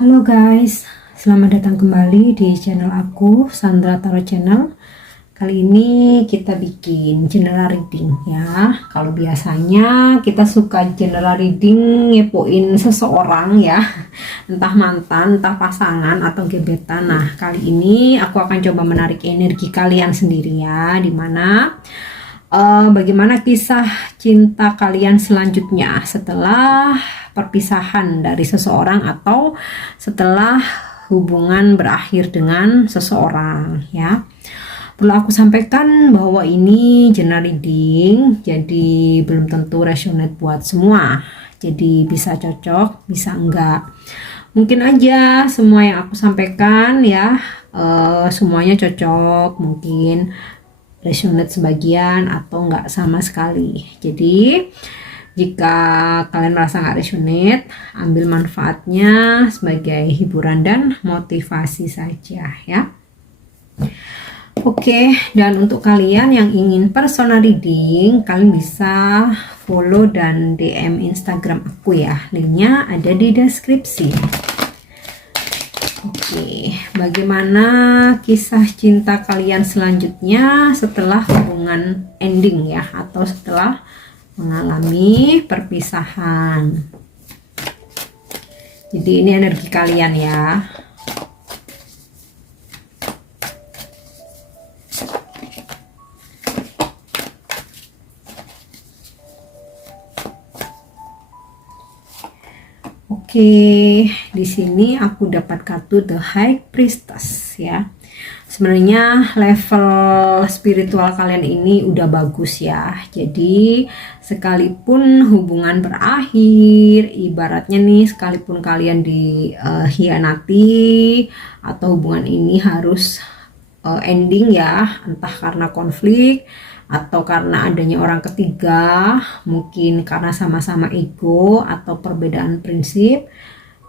Halo guys, selamat datang kembali di channel aku, Sandra Tarot Channel. Kali ini kita bikin general reading ya. Kalau biasanya kita suka general reading ngepoin seseorang ya, entah mantan, entah pasangan atau gebetan. Nah, kali ini aku akan coba menarik energi kalian sendiri ya, dimana bagaimana kisah cinta kalian selanjutnya setelah perpisahan dari seseorang atau setelah hubungan berakhir dengan seseorang ya. Perlu aku sampaikan bahwa ini general reading, jadi belum tentu resonate buat semua. Jadi bisa cocok, bisa enggak. Mungkin aja semua yang aku sampaikan ya, semuanya cocok, mungkin resonate sebagian atau enggak sama sekali. Jadi jika kalian merasa nggak resonate, ambil manfaatnya sebagai hiburan dan motivasi saja ya. Oke, dan untuk kalian yang ingin personal reading, kalian bisa follow dan DM Instagram aku ya. Linknya ada di deskripsi. Oke, bagaimana kisah cinta kalian selanjutnya setelah hubungan ending ya, atau setelah mengalami perpisahan. Jadi ini energi kalian ya. Oke, di sini aku dapat kartu The High Priestess ya. Sebenarnya level spiritual kalian ini udah bagus ya. Jadi sekalipun hubungan berakhir, ibaratnya nih sekalipun kalian dikhianati atau hubungan ini harus ending ya, entah karena konflik atau karena adanya orang ketiga, mungkin karena sama-sama ego atau perbedaan prinsip,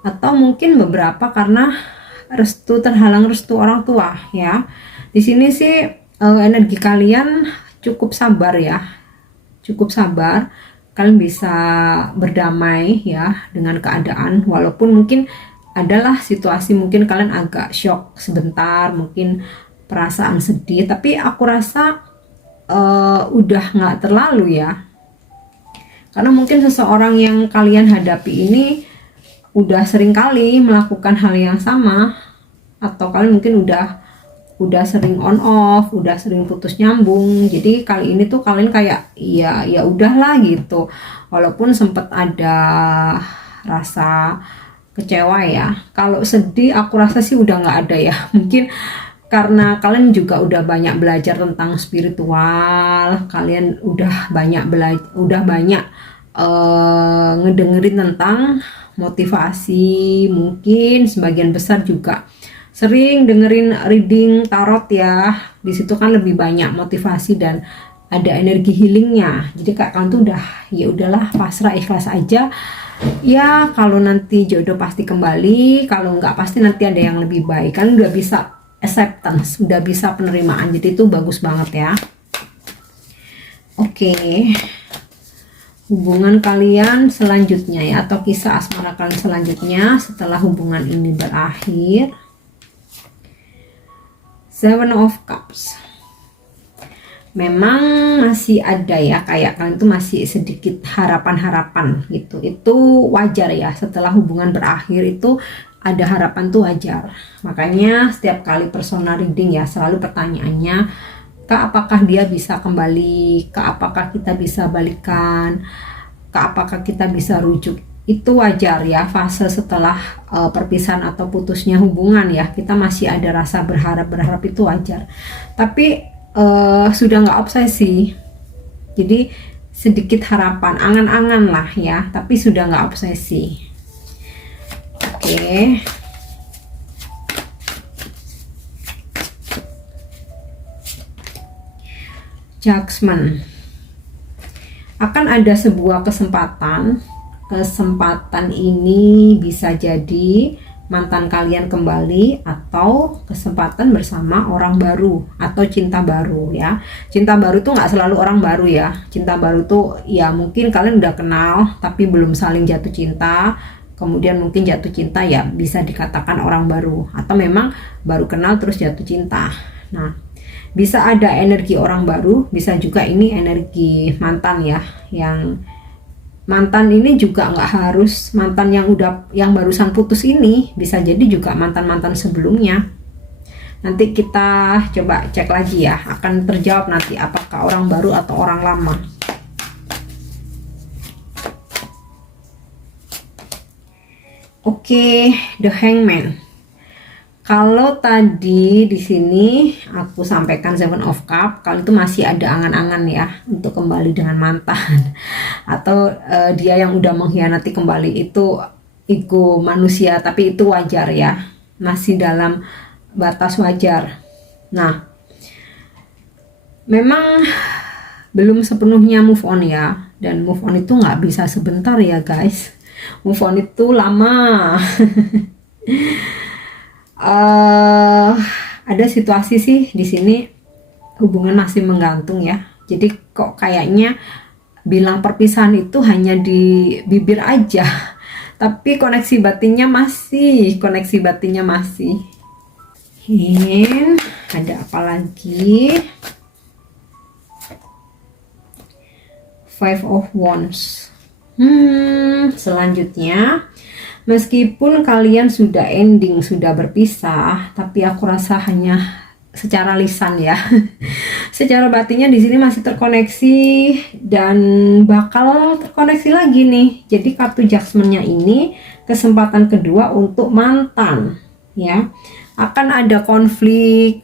atau mungkin beberapa karena terhalang restu orang tua ya. Di sini sih energi kalian cukup sabar ya, cukup sabar. Kalian bisa berdamai ya dengan keadaan, walaupun mungkin adalah situasi mungkin kalian agak shock sebentar, mungkin perasaan sedih, tapi aku rasa udah nggak terlalu ya, karena mungkin seseorang yang kalian hadapi ini udah sering kali melakukan hal yang sama, atau kalian mungkin udah sering on off, udah sering putus nyambung. Jadi kali ini tuh kalian kayak ya udahlah gitu, walaupun sempat ada rasa kecewa ya. Kalau sedih aku rasa sih udah nggak ada ya, mungkin karena kalian juga udah banyak belajar tentang spiritual, kalian udah banyak ngedengerin tentang motivasi, mungkin sebagian besar juga sering dengerin reading tarot ya. Di situ kan lebih banyak motivasi dan ada energi healingnya. Jadi kak kalian tuh udah ya udahlah, pasrah, ikhlas aja. Ya kalau nanti jodoh pasti kembali, kalau nggak pasti nanti ada yang lebih baik. Kalian udah bisa acceptance, udah bisa penerimaan, jadi itu bagus banget ya. Oke, hubungan kalian selanjutnya ya, atau kisah asmara kalian selanjutnya setelah hubungan ini berakhir. Seven of Cups. Memang masih ada ya, kayak kalian tuh masih sedikit harapan-harapan gitu. Itu wajar ya, setelah hubungan berakhir itu ada harapan tuh wajar. Makanya setiap kali personal reading ya, selalu pertanyaannya, Kak apakah dia bisa kembali, Kak apakah kita bisa balikan, Kak apakah kita bisa rujuk. Itu wajar ya, fase setelah perpisahan atau putusnya hubungan ya, kita masih ada rasa berharap itu wajar. Tapi sudah nggak obsesi, jadi sedikit harapan, angan-angan lah ya, tapi sudah nggak obsesi. Oke. Judgment. Akan ada sebuah kesempatan. Kesempatan ini bisa jadi mantan kalian kembali, atau kesempatan bersama orang baru atau cinta baru ya. Cinta baru tuh nggak selalu orang baru ya. Cinta baru tuh ya mungkin kalian udah kenal tapi belum saling jatuh cinta, kemudian mungkin jatuh cinta, ya bisa dikatakan orang baru, atau memang baru kenal terus jatuh cinta. Nah, bisa ada energi orang baru, bisa juga ini energi mantan ya. Yang mantan ini juga nggak harus mantan yang barusan putus ini, bisa jadi juga mantan-mantan sebelumnya. Nanti kita coba cek lagi ya, akan terjawab nanti apakah orang baru atau orang lama. Oke, The Hangman. Kalau tadi di sini aku sampaikan Seven of Cups, kalau itu masih ada angan-angan ya untuk kembali dengan mantan atau dia yang udah mengkhianati kembali, itu ego manusia, tapi itu wajar ya, masih dalam batas wajar. Nah, memang belum sepenuhnya move on ya, dan move on itu nggak bisa sebentar ya guys, move on itu lama. Ada situasi sih di sini hubungan masih menggantung ya, jadi kok kayaknya bilang perpisahan itu hanya di bibir aja, tapi koneksi batinnya masih. Ada apa lagi? Five of Wands. Selanjutnya, meskipun kalian sudah ending, sudah berpisah, tapi aku rasa hanya secara lisan ya. Secara batinnya di sini masih terkoneksi dan bakal terkoneksi lagi nih. Jadi kartu Judgment-nya ini kesempatan kedua untuk mantan ya. Akan ada konflik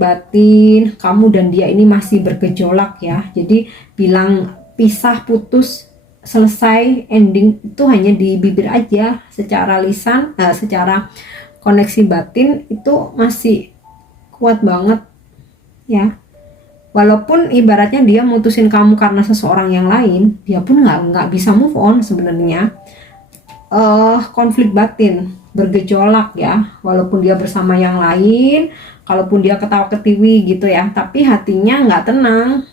batin, kamu dan dia ini masih bergejolak ya. Jadi bilang pisah, putus, selesai, ending itu hanya di bibir aja. Secara lisan, secara koneksi batin itu masih kuat banget ya. Walaupun ibaratnya dia mutusin kamu karena seseorang yang lain, dia pun nggak bisa move on sebenarnya. Konflik batin, bergejolak ya, walaupun dia bersama yang lain, kalaupun dia ketawa ketiwi gitu ya, tapi hatinya nggak tenang.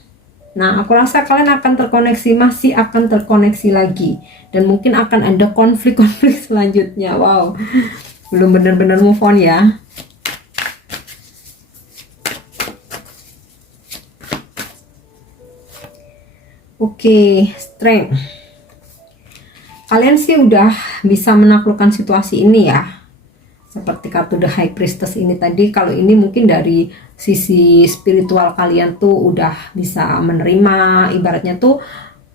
Nah, aku rasa kalian akan terkoneksi, masih akan terkoneksi lagi, dan mungkin akan ada konflik-konflik selanjutnya. Wow, belum benar-benar move on ya. Oke, Strength. Kalian sih udah bisa menaklukkan situasi ini ya, seperti kartu The High Priestess ini tadi. Kalau ini mungkin dari sisi spiritual kalian tuh udah bisa menerima, ibaratnya tuh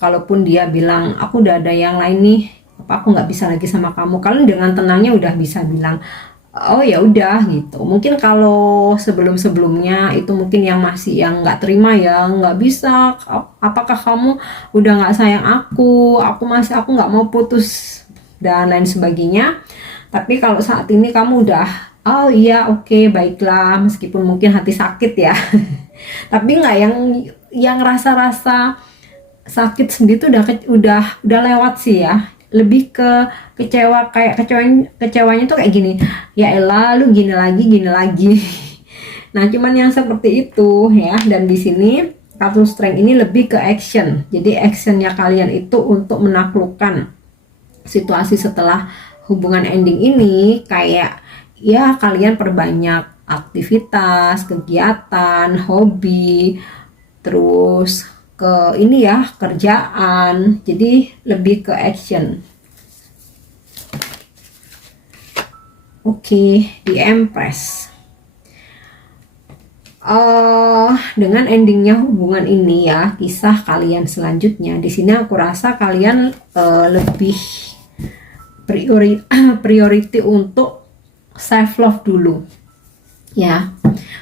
kalaupun dia bilang aku udah ada yang lain nih, aku nggak bisa lagi sama kamu, kalian dengan tenangnya udah bisa bilang oh ya udah gitu. Mungkin kalau sebelum-sebelumnya itu mungkin yang masih yang nggak terima ya, nggak bisa, apakah kamu udah nggak sayang aku nggak mau putus dan lain sebagainya. Tapi kalau saat ini kamu udah oh iya oke, baiklah, meskipun mungkin hati sakit ya. Tapi nggak yang rasa-rasa sakit sendiri tuh udah lewat sih ya. Lebih ke kecewa, kayak kecewanya tuh kayak gini, ya elah lu gini lagi. Nah, cuman yang seperti itu ya. Dan di sini kartu Strength ini lebih ke action. Jadi actionnya kalian itu untuk menaklukkan situasi setelah hubungan ending ini, kayak ya kalian perbanyak aktivitas, kegiatan, hobi, terus ke ini ya, kerjaan. Jadi lebih ke action. Oke, di Empress. Dengan endingnya hubungan ini ya, kisah kalian selanjutnya, di sini aku rasa kalian lebih priority untuk self love dulu ya,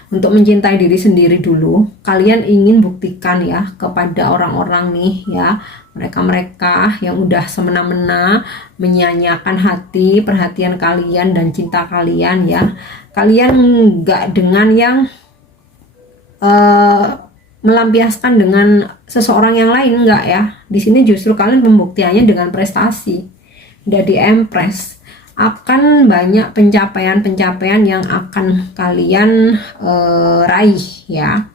untuk mencintai diri sendiri dulu. Kalian ingin buktikan ya kepada orang-orang nih ya, mereka-mereka yang udah semena-mena menyia-nyiakan hati, perhatian kalian dan cinta kalian ya. Kalian nggak dengan yang melampiaskan dengan seseorang yang lain, enggak ya. Di sini justru kalian pembuktiannya dengan prestasi. Udah di Empress, akan banyak pencapaian yang akan kalian raih ya.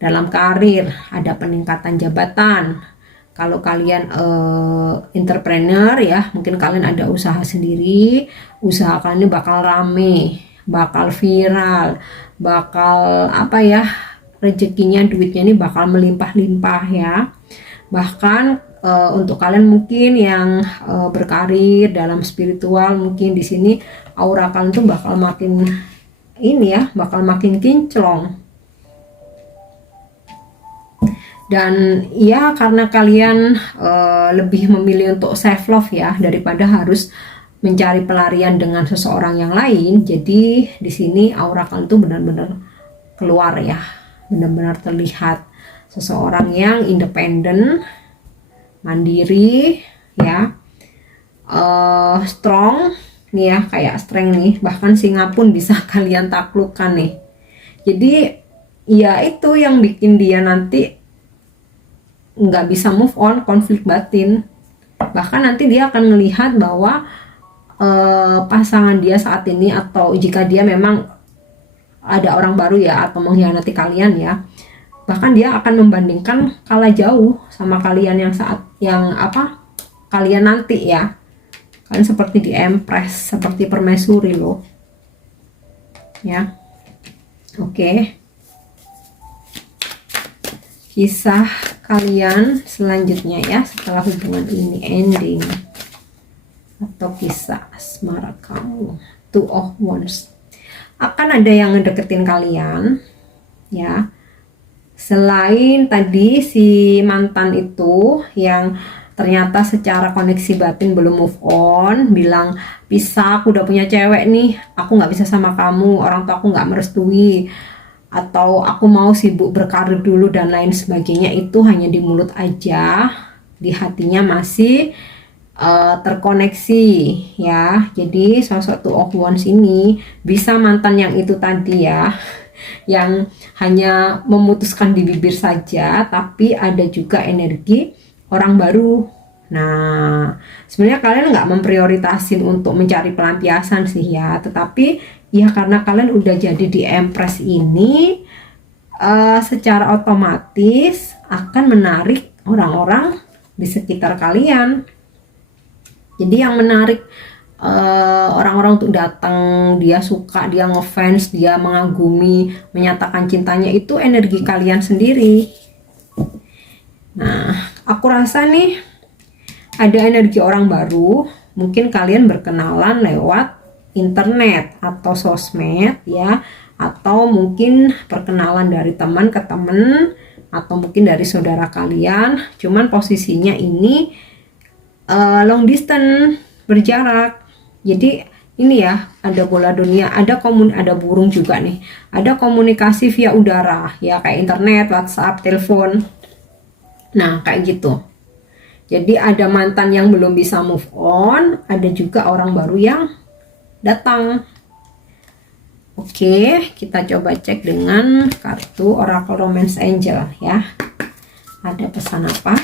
Dalam karir ada peningkatan jabatan, Kalau kalian entrepreneur ya, mungkin kalian ada usaha sendiri, usaha kalian ini bakal rame, bakal viral, bakal apa ya, rezekinya, duitnya ini bakal melimpah-limpah ya. Bahkan untuk kalian mungkin yang berkarir dalam spiritual, mungkin di sini aura kalian tuh bakal makin ini ya, bakal makin kinclong. Dan ya karena kalian lebih memilih untuk self love ya, daripada harus mencari pelarian dengan seseorang yang lain. Jadi di sini aura kalian tuh benar-benar keluar ya, benar-benar terlihat seseorang yang independen, mandiri ya, strong nih ya, kayak strength nih, bahkan singa pun bisa kalian taklukkan nih. Jadi ya itu yang bikin dia nanti nggak bisa move on, konflik batin. Bahkan nanti dia akan melihat bahwa pasangan dia saat ini, atau jika dia memang ada orang baru ya, atau mengkhianati kalian ya, bahkan dia akan membandingkan kalah jauh sama kalian yang saat yang kalian nanti ya. Kalian seperti di Empress, seperti permaisuri loh ya. Oke. Kisah kalian selanjutnya ya, setelah hubungan ini ending, atau kisah asmara kamu. Two of Wands. Akan ada yang ngedeketin kalian ya. Selain tadi si mantan itu yang ternyata secara koneksi batin belum move on, bilang bisa, aku udah punya cewek nih, aku nggak bisa sama kamu, orang tua aku nggak merestui, atau aku mau sibuk berkarir dulu dan lain sebagainya. Itu hanya di mulut aja, di hatinya masih terkoneksi ya. Jadi sosok Two of Wands ini bisa mantan yang itu tadi ya, yang hanya memutuskan di bibir saja, tapi ada juga energi orang baru. Nah, sebenarnya kalian nggak memprioritasin untuk mencari pelampiasan sih ya, tetapi ya karena kalian udah jadi di Empress ini, secara otomatis akan menarik orang-orang di sekitar kalian. Jadi yang menarik orang-orang untuk datang, dia suka, dia ngefans, dia mengagumi, menyatakan cintanya, itu energi kalian sendiri. Nah, aku rasa nih ada energi orang baru. Mungkin kalian berkenalan lewat internet atau sosmed ya, atau mungkin perkenalan dari teman ke teman, atau mungkin dari saudara kalian. Cuman posisinya ini long distance, berjarak. Jadi ini ya, ada bola dunia, ada burung juga nih. Ada komunikasi via udara ya, kayak internet, WhatsApp, telepon. Nah, kayak gitu. Jadi ada mantan yang belum bisa move on, ada juga orang baru yang datang. Oke, kita coba cek dengan kartu Oracle Romance Angel ya. Ada pesan apa?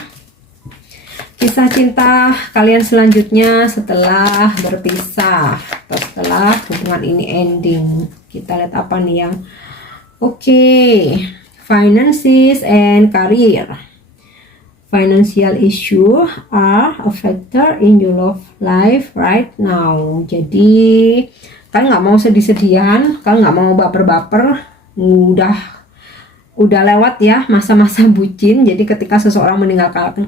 Kisah cinta kalian selanjutnya setelah berpisah, atau setelah hubungan ini ending. Kita lihat apa nih yang finances and career. Financial issue are a factor in your love life right now. Jadi kalian nggak mau sedih-sedihan, kalian nggak mau baper-baper, udah lewat ya masa-masa bucin. Jadi ketika seseorang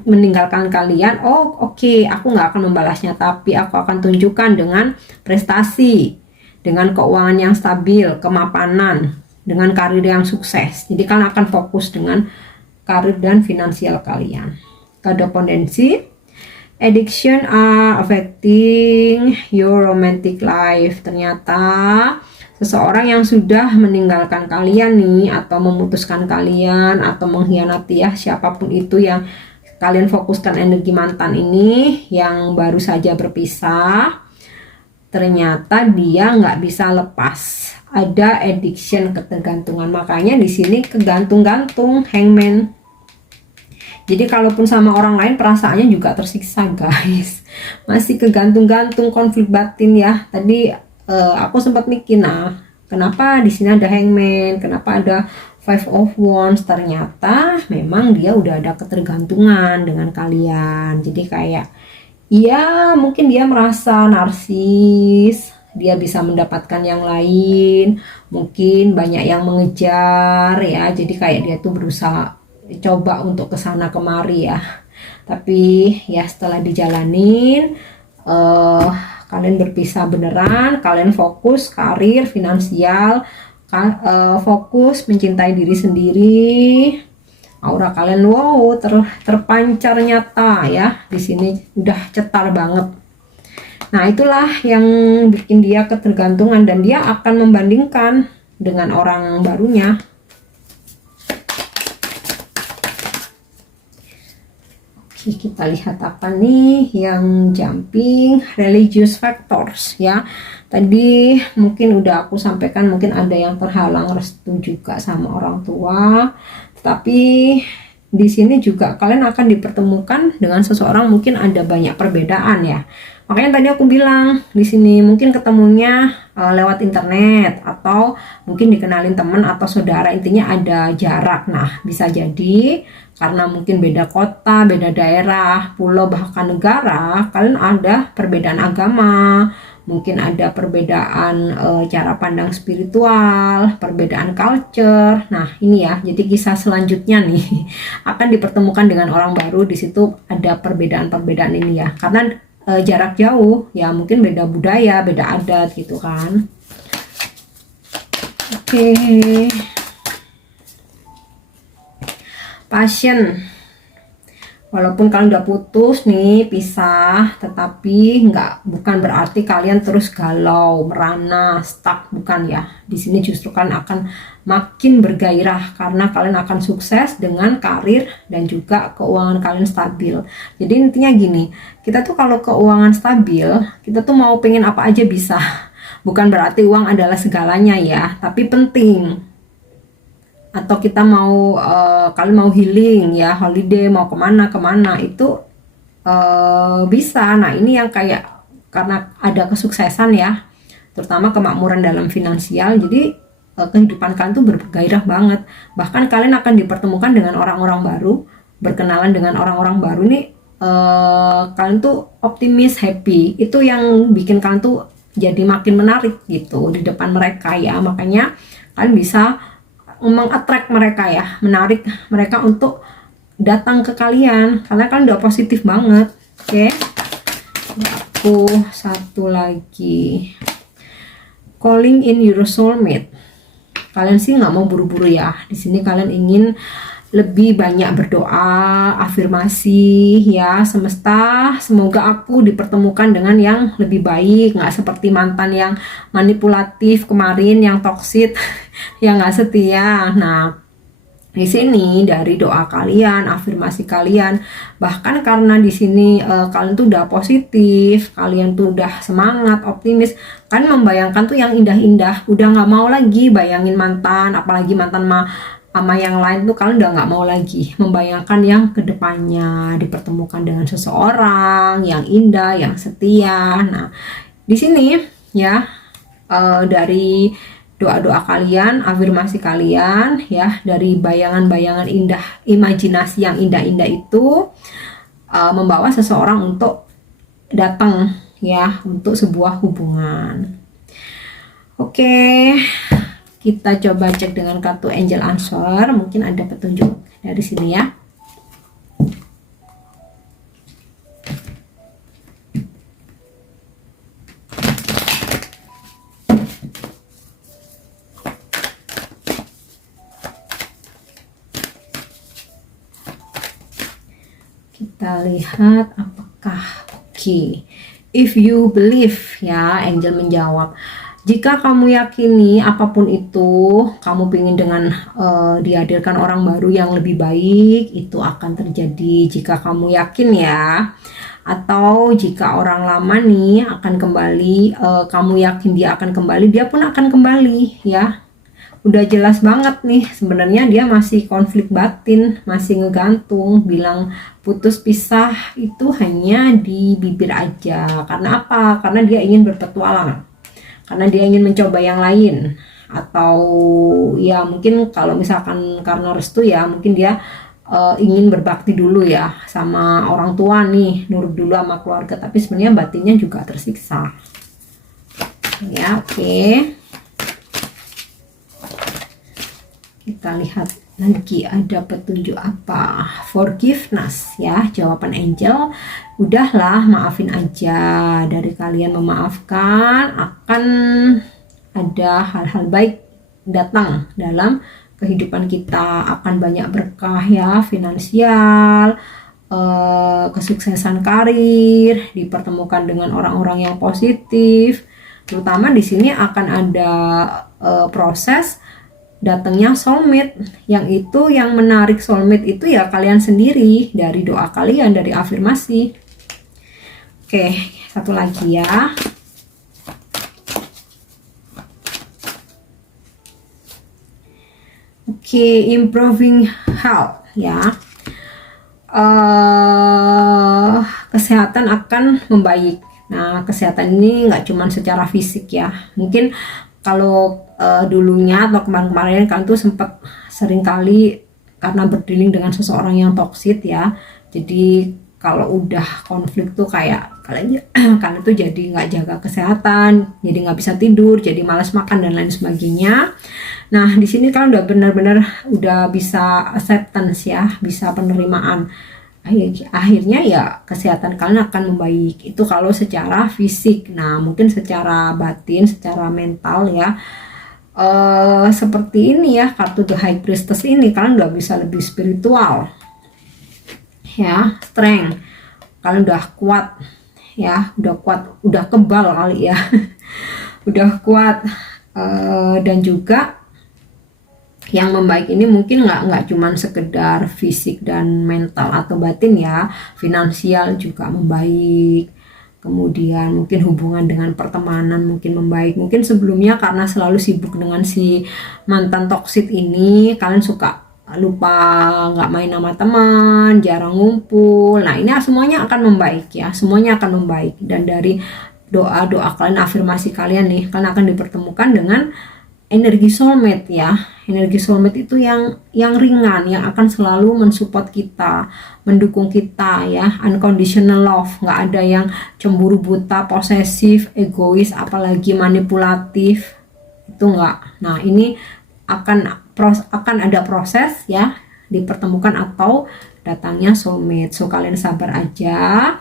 meninggalkan kalian, aku nggak akan membalasnya, tapi aku akan tunjukkan dengan prestasi, dengan keuangan yang stabil, kemapanan, dengan karir yang sukses. Jadi kalian akan fokus dengan karir dan finansial kalian. Kodependensi, addiction are affecting your romantic life. Ternyata seseorang yang sudah meninggalkan kalian nih, atau memutuskan kalian, atau mengkhianati ya, siapapun itu yang kalian fokuskan energi mantan ini, yang baru saja berpisah, ternyata dia nggak bisa lepas. Ada addiction, ketergantungan. Makanya di sini kegantung-gantung, hangman. Jadi kalaupun sama orang lain perasaannya juga tersiksa guys. Masih kegantung-gantung, konflik batin ya. Tadi aku sempat mikir, nah kenapa di sini ada hangman, kenapa ada Five of Wands, ternyata memang dia udah ada ketergantungan dengan kalian. Jadi kayak ya mungkin dia merasa narsis, dia bisa mendapatkan yang lain, mungkin banyak yang mengejar ya. Jadi kayak dia tuh berusaha coba untuk kesana kemari ya. Tapi ya setelah dijalanin, kalian berpisah beneran, kalian fokus karir, finansial, fokus mencintai diri sendiri. Aura kalian wow terpancar nyata ya. Di sini udah cetar banget. Nah, itulah yang bikin dia ketergantungan dan dia akan membandingkan dengan orang barunya. Oke, kita lihat apa nih yang jumping, religious factors ya. Tadi mungkin udah aku sampaikan, mungkin ada yang terhalang restu juga sama orang tua. Tetapi di sini juga kalian akan dipertemukan dengan seseorang, mungkin ada banyak perbedaan ya. Makanya tadi aku bilang di sini mungkin ketemunya lewat internet atau mungkin dikenalin teman atau saudara, intinya ada jarak. Nah, bisa jadi karena mungkin beda kota, beda daerah, pulau, bahkan negara, kalian ada perbedaan agama, mungkin ada perbedaan cara pandang spiritual, perbedaan culture. Nah, ini ya, jadi kisah selanjutnya nih akan dipertemukan dengan orang baru. Di situ ada perbedaan-perbedaan ini ya, karena jarak jauh ya, mungkin beda budaya, beda adat gitu kan. Oke. Passion, walaupun kalian udah putus nih, pisah, tetapi bukan berarti kalian terus galau, merana, stuck, bukan ya. Di sini justru kalian akan makin bergairah karena kalian akan sukses dengan karir dan juga keuangan kalian stabil. Jadi intinya gini, kita tuh kalau keuangan stabil, kita tuh mau pengen apa aja bisa. Bukan berarti uang adalah segalanya ya, tapi penting. Atau kita mau kalian mau healing ya, holiday, mau kemana itu bisa. Nah, ini yang kayak karena ada kesuksesan ya, terutama kemakmuran dalam finansial, jadi kehidupan kalian tuh bergairah banget. Bahkan kalian akan dipertemukan dengan orang-orang baru, berkenalan dengan orang-orang baru nih, kalian tuh optimis, happy. Itu yang bikin kalian tuh jadi makin menarik gitu di depan mereka ya. Makanya kalian bisa mengattract mereka ya, menarik mereka untuk datang ke kalian karena kalian udah positif banget. Oke. Aku satu lagi, calling in your soulmate. Kalian sih nggak mau buru-buru ya. Di sini kalian ingin lebih banyak berdoa, afirmasi ya, semesta semoga aku dipertemukan dengan yang lebih baik, nggak seperti mantan yang manipulatif kemarin, yang toksik, yang nggak setia. Nah, di sini dari doa kalian, afirmasi kalian, bahkan karena di sini kalian tuh udah positif, kalian tuh udah semangat, optimis, kan membayangkan tuh yang indah-indah, udah nggak mau lagi bayangin mantan, apalagi mantan sama yang lain tuh kalian udah nggak mau lagi membayangkan yang kedepannya dipertemukan dengan seseorang yang indah, yang setia. Nah, di sini ya dari doa-doa kalian, afirmasi kalian ya, dari bayangan-bayangan indah, imajinasi yang indah-indah itu membawa seseorang untuk datang ya, untuk sebuah hubungan. Oke. Kita coba cek dengan kartu Angel Answer, mungkin ada petunjuk dari sini ya. Kita lihat apakah oke. If you believe ya, Angel menjawab. Jika kamu yakini apapun itu, kamu ingin dengan dihadirkan orang baru yang lebih baik, itu akan terjadi jika kamu yakin ya. Atau jika orang lama nih akan kembali, kamu yakin dia akan kembali, dia pun akan kembali ya. Udah jelas banget nih, sebenarnya dia masih konflik batin, masih ngegantung, bilang putus pisah itu hanya di bibir aja. Karena apa? Karena dia ingin berpetualang. Karena dia ingin mencoba yang lain. atau ya mungkin kalau misalkan karena restu ya mungkin dia ingin berbakti dulu ya sama orang tua nih, nurut dulu sama keluarga, tapi sebenarnya batinnya juga tersiksa ya. Oke, kita lihat lagi ada petunjuk apa. Forgiveness ya, jawaban angel, udahlah maafin aja. Dari kalian memaafkan akan ada hal-hal baik datang dalam kehidupan kita, akan banyak berkah ya, finansial, kesuksesan karir, dipertemukan dengan orang-orang yang positif. Terutama di sini akan ada proses datangnya soulmate, yang itu yang menarik soulmate itu ya kalian sendiri dari doa kalian, dari afirmasi. Oke, satu lagi ya. Oke, improving health ya. Kesehatan akan membaik. Nah, kesehatan ini nggak cuma secara fisik ya. Mungkin kalau dulunya atau kemarin-kemarin kalian tuh sempat sering kali karena berdealing dengan seseorang yang toksik ya, jadi kalau udah konflik tuh kayak kalian tuh jadi nggak jaga kesehatan, jadi nggak bisa tidur, jadi malas makan dan lain sebagainya. Nah di sini kalian udah benar-benar udah bisa acceptance ya, bisa penerimaan. Akhirnya ya kesehatan kalian akan membaik. Itu kalau secara fisik. Nah mungkin secara batin, secara mental ya, seperti ini ya, kartu The High Priestess ini kalian udah bisa lebih spiritual ya, strength, kalian udah kuat ya, udah kuat, udah kebal kali ya udah kuat. Dan juga yang membaik ini mungkin nggak cuman sekedar fisik dan mental atau batin ya, finansial juga membaik. Kemudian mungkin hubungan dengan pertemanan mungkin membaik. Mungkin sebelumnya karena selalu sibuk dengan si mantan toksik ini, kalian suka lupa, nggak main sama teman, jarang ngumpul. Nah ini semuanya akan membaik ya, semuanya akan membaik. Dan dari doa-doa kalian, afirmasi kalian nih, kalian akan dipertemukan dengan energi soulmate ya. Energi soulmate itu yang ringan, yang akan selalu mensupport kita, mendukung kita ya. Unconditional love, nggak ada yang cemburu buta, posesif, egois, apalagi manipulatif, itu nggak. Nah ini akan ada proses ya, dipertemukan atau datangnya soulmate. So kalian sabar aja,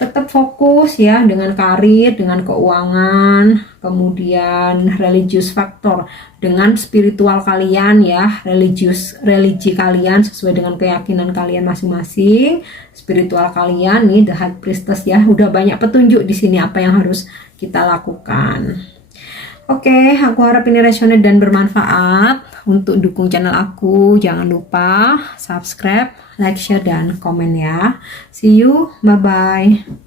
tetap fokus ya dengan karir, dengan keuangan, kemudian religious factor, dengan spiritual kalian ya, religi kalian sesuai dengan keyakinan kalian masing-masing, spiritual kalian nih The High Priestess ya, udah banyak petunjuk di sini apa yang harus kita lakukan. Oke, aku harap ini resonate dan bermanfaat. Untuk dukung channel aku, jangan lupa subscribe, like, share, dan komen ya. See you, bye-bye.